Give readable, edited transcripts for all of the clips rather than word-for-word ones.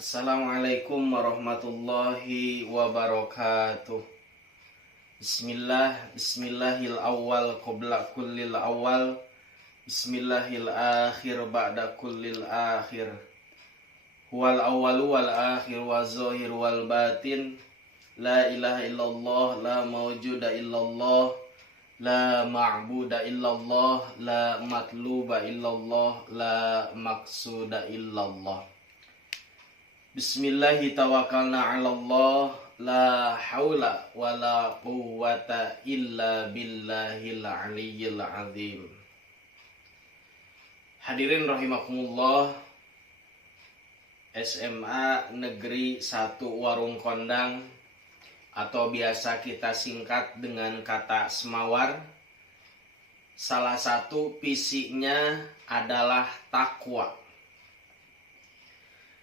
Assalamualaikum warahmatullahi wabarakatuh. Bismillahil awal qabla kullil awal. Bismillahil akhir ba'da kullil akhir. Huwal awalu wal akhir wa zahir wal batin. La ilaha illallah, la mawjuda illallah, la ma'buda illallah, la matluba illallah, la maqsuda illallah. Bismillahi tawakkalna 'ala Allah, la haula wala quwwata illa billahil aliyyil azim. Hadirin rahimakumullah, SMA Negeri 1 Warung Kondang atau biasa kita singkat dengan kata Semawar. Salah satu visinya adalah takwa.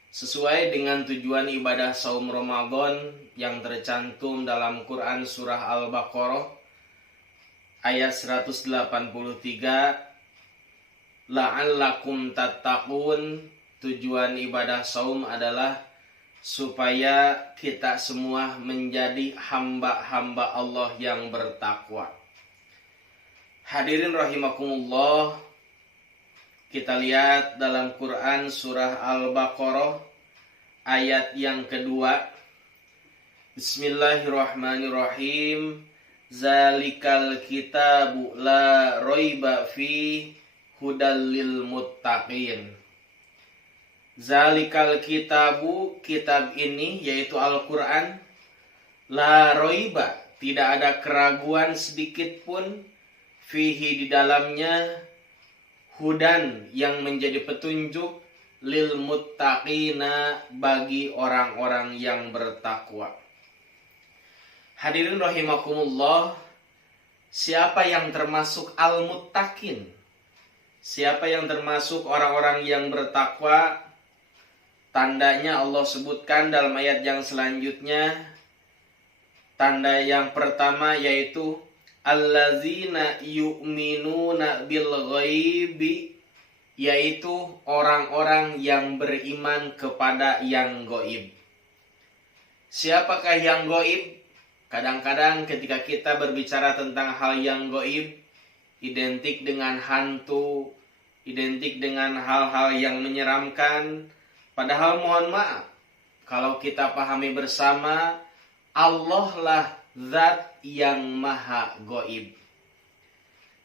Sesuai dengan tujuan ibadah saum Ramadan yang tercantum dalam Quran Surah Al-Baqarah ayat 183, la'allakum tattaqun, tujuan ibadah saum adalah supaya kita semua menjadi hamba-hamba Allah yang bertakwa. Hadirin rahimakumullah, kita lihat dalam Quran Surah Al-Baqarah ayat yang kedua. Bismillahirrahmanirrahim. Zalikal kitabu la roiba fi hudal lil muttaqin. Zalikal kitabu, kitab ini yaitu Al-Quran, la roiba, tidak ada keraguan sedikit pun, fihi di dalamnya, hudan yang menjadi petunjuk, lil muttaqina bagi orang-orang yang bertakwa. Hadirin rahimakumullah, siapa yang termasuk al-muttaqin? Siapa yang termasuk orang-orang yang bertakwa? Tandanya Allah sebutkan dalam ayat yang selanjutnya. Tanda yang pertama yaitu allazina yu'minuna bil ghaibi, yaitu orang-orang yang beriman kepada yang gaib. Siapakah yang gaib? Kadang-kadang ketika kita berbicara tentang hal yang gaib, identik dengan hantu, identik dengan hal-hal yang menyeramkan. Padahal mohon maaf, kalau kita pahami bersama, Allah lah zat yang maha gaib.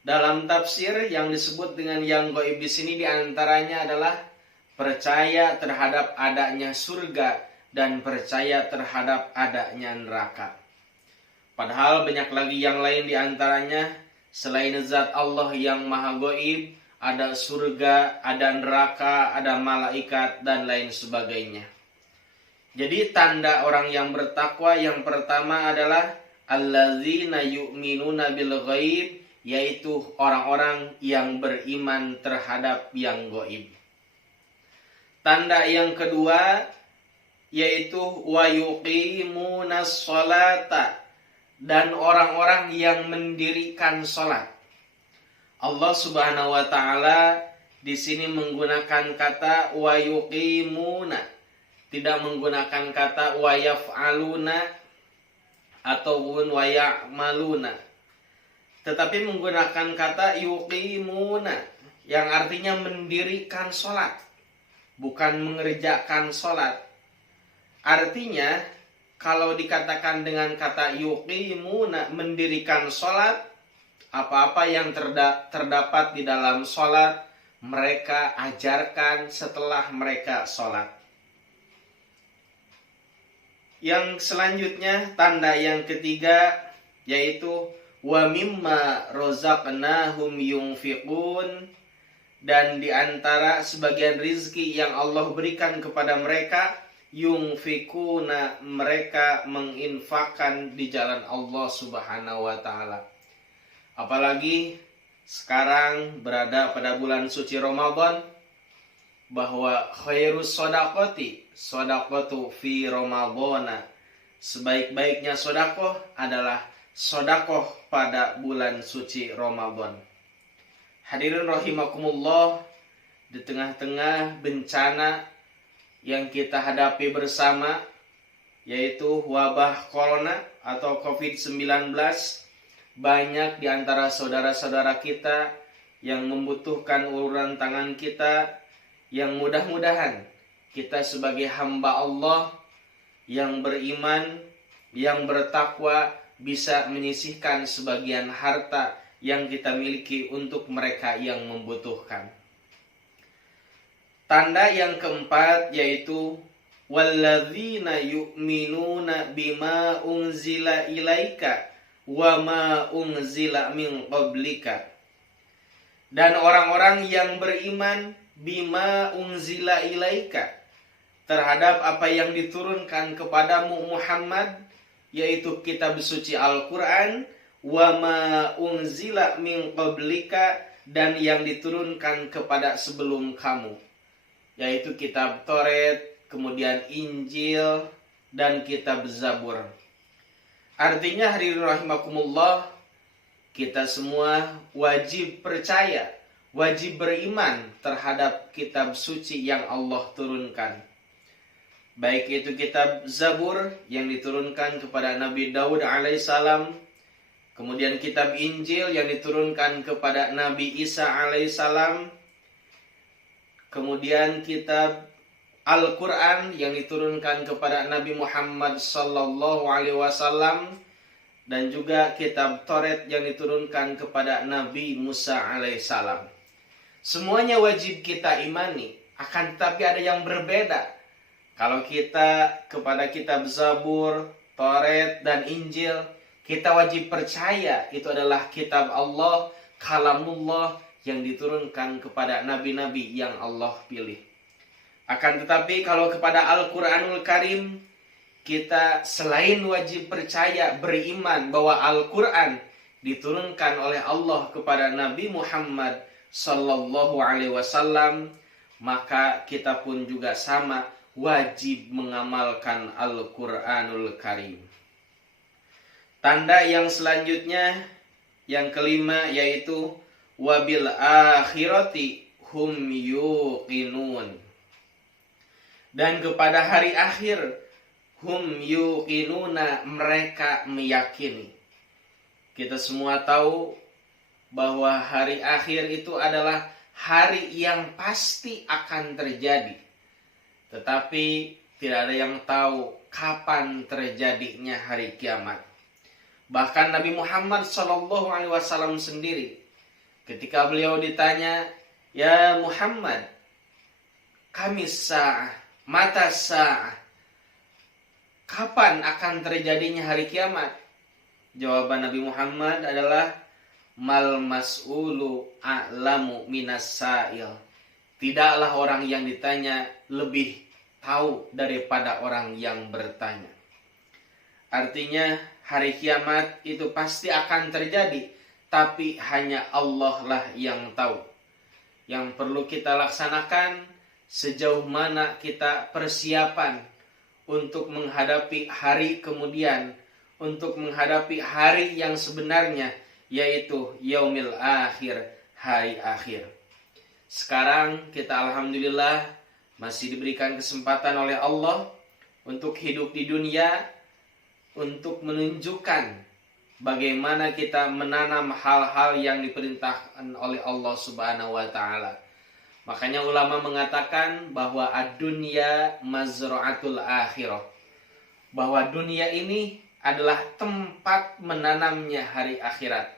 Dalam tafsir yang disebut dengan yang gaib di sini diantaranya adalah percaya terhadap adanya surga dan percaya terhadap adanya neraka. Padahal banyak lagi yang lain diantaranya selain zat Allah yang maha gaib, ada surga, ada neraka, ada malaikat dan lain sebagainya. Jadi tanda orang yang bertakwa yang pertama adalah allazina yu'minuna bil ghaib, yaitu orang-orang yang beriman terhadap yang gaib. Tanda yang kedua yaitu wa yuqimunas sholata, dan orang-orang yang mendirikan salat. Allah Subhanahu wa taala di sini menggunakan kata wa yuqimuna, tidak menggunakan kata wa yaf'aluna ataupun wa ya'maluna, tetapi menggunakan kata yuqimuna yang artinya mendirikan sholat, bukan mengerjakan sholat. Artinya kalau dikatakan dengan kata yuqimuna, mendirikan sholat, apa-apa yang terdapat di dalam sholat mereka ajarkan setelah mereka sholat. Yang selanjutnya, tanda yang ketiga yaitu wa mimma rozaqnahum yunfiqun, dan di antara sebagian rizki yang Allah berikan kepada mereka, yunfikuna, mereka menginfakkan di jalan Allah Subhanahu wa taala. Apalagi sekarang berada pada bulan suci Ramadan, bahwa khairus shadaqati shadaqatu fi Ramadana, sebaik-baiknya sedekah adalah sedekah pada bulan suci Ramadan. Hadirin rahimakumullah, di tengah-tengah bencana yang kita hadapi bersama, yaitu wabah corona atau COVID-19, banyak di antara saudara-saudara kita yang membutuhkan uluran tangan kita, yang mudah-mudahan kita sebagai hamba Allah yang beriman, yang bertakwa, bisa menyisihkan sebagian harta yang kita miliki untuk mereka yang membutuhkan. Tanda yang keempat yaitu walladzina yu'minuna bima unzila ilaika wa ma unzila min qablika. Dan orang-orang yang beriman bima unzila ilaika, terhadap apa yang diturunkan kepadamu Muhammad, yaitu kitab suci Al-Quran, wa ma unzila min qablika, dan yang diturunkan kepada sebelum kamu, yaitu kitab Taurat, kemudian Injil, dan kitab Zabur. Artinya hadirin rahimakumullah, kita semua wajib percaya, wajib beriman terhadap kitab suci yang Allah turunkan. Baik itu kitab Zabur yang diturunkan kepada Nabi Daud alaihissalam, kemudian kitab Injil yang diturunkan kepada Nabi Isa alaihissalam, kemudian kitab Al-Quran yang diturunkan kepada Nabi Muhammad sallallahu alaihi wasallam, dan juga kitab Taurat yang diturunkan kepada Nabi Musa alaihissalam. Semuanya wajib kita imani, akan tetapi ada yang berbeda. Kalau kita kepada kitab Zabur, Taurat, dan Injil, kita wajib percaya itu adalah kitab Allah, kalamullah yang diturunkan kepada nabi-nabi yang Allah pilih. Akan tetapi kalau kepada Al-Quranul Karim, kita selain wajib percaya, beriman bahwa Al-Quran diturunkan oleh Allah kepada Nabi Muhammad sallallahu alaihi wasallam, maka kita pun juga sama wajib mengamalkan Al-Quranul Karim. Tanda yang selanjutnya, yang kelima, yaitu wabil akhirati hum yuqinun. Dan kepada hari akhir, hum yuqinuna, mereka meyakini. Kita semua tahu bahwa hari akhir itu adalah hari yang pasti akan terjadi. Tetapi tidak ada yang tahu kapan terjadinya hari kiamat. Bahkan Nabi Muhammad SAW sendiri, ketika beliau ditanya, "Ya Muhammad, kamis sa'ah, mata sa'ah, kapan akan terjadinya hari kiamat?" Jawaban Nabi Muhammad adalah, "Mal mas'ulu a'lamu minas sa'il." Tidaklah orang yang ditanya lebih tahu daripada orang yang bertanya. Artinya hari kiamat itu pasti akan terjadi, tapi hanya Allah lah yang tahu. Yang perlu kita laksanakan, sejauh mana kita persiapan untuk menghadapi hari kemudian, untuk menghadapi hari yang sebenarnya, yaitu yaumil akhir, hari akhir. Sekarang kita alhamdulillah masih diberikan kesempatan oleh Allah untuk hidup di dunia, untuk menunjukkan bagaimana kita menanam hal-hal yang diperintahkan oleh Allah Subhanahu wa taala. Makanya ulama mengatakan bahwa ad-dunya mazra'atul akhirah, bahwa dunia ini adalah tempat menanamnya hari akhirat.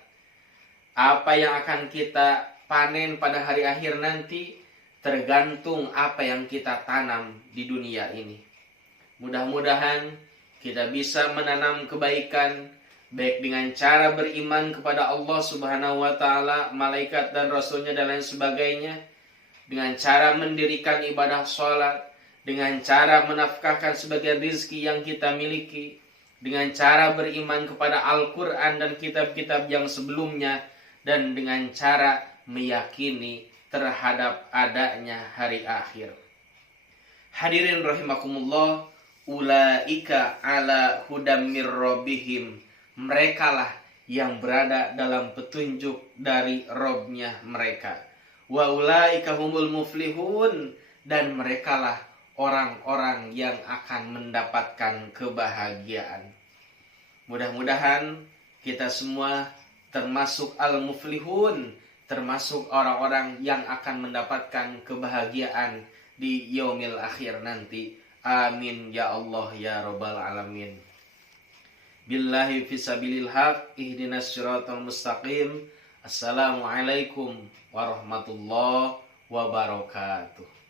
Apa yang akan kita panen pada hari akhir nanti tergantung apa yang kita tanam di dunia ini. Mudah-mudahan kita bisa menanam kebaikan, baik dengan cara beriman kepada Allah Subhanahu wa taala, malaikat dan rasulnya dan lain sebagainya, dengan cara mendirikan ibadah sholat, dengan cara menafkahkan sebagian rizki yang kita miliki, dengan cara beriman kepada Al-Quran dan kitab-kitab yang sebelumnya, dan dengan cara meyakini terhadap adanya hari akhir. Hadirin rahimakumullah, ulaika ala hudam mir rabbihim, merekalah yang berada dalam petunjuk dari Robnya mereka. Wa ulaika humul muflihun, dan merekalah orang-orang yang akan mendapatkan kebahagiaan. Mudah-mudahan kita semua termasuk al-muflihun, termasuk orang-orang yang akan mendapatkan kebahagiaan di yaumil akhir nanti. Amin ya Allah ya rabbal alamin. Billahi fisabilil haq, ihdinas siratal mustaqim. Assalamualaikum warahmatullahi wabarakatuh.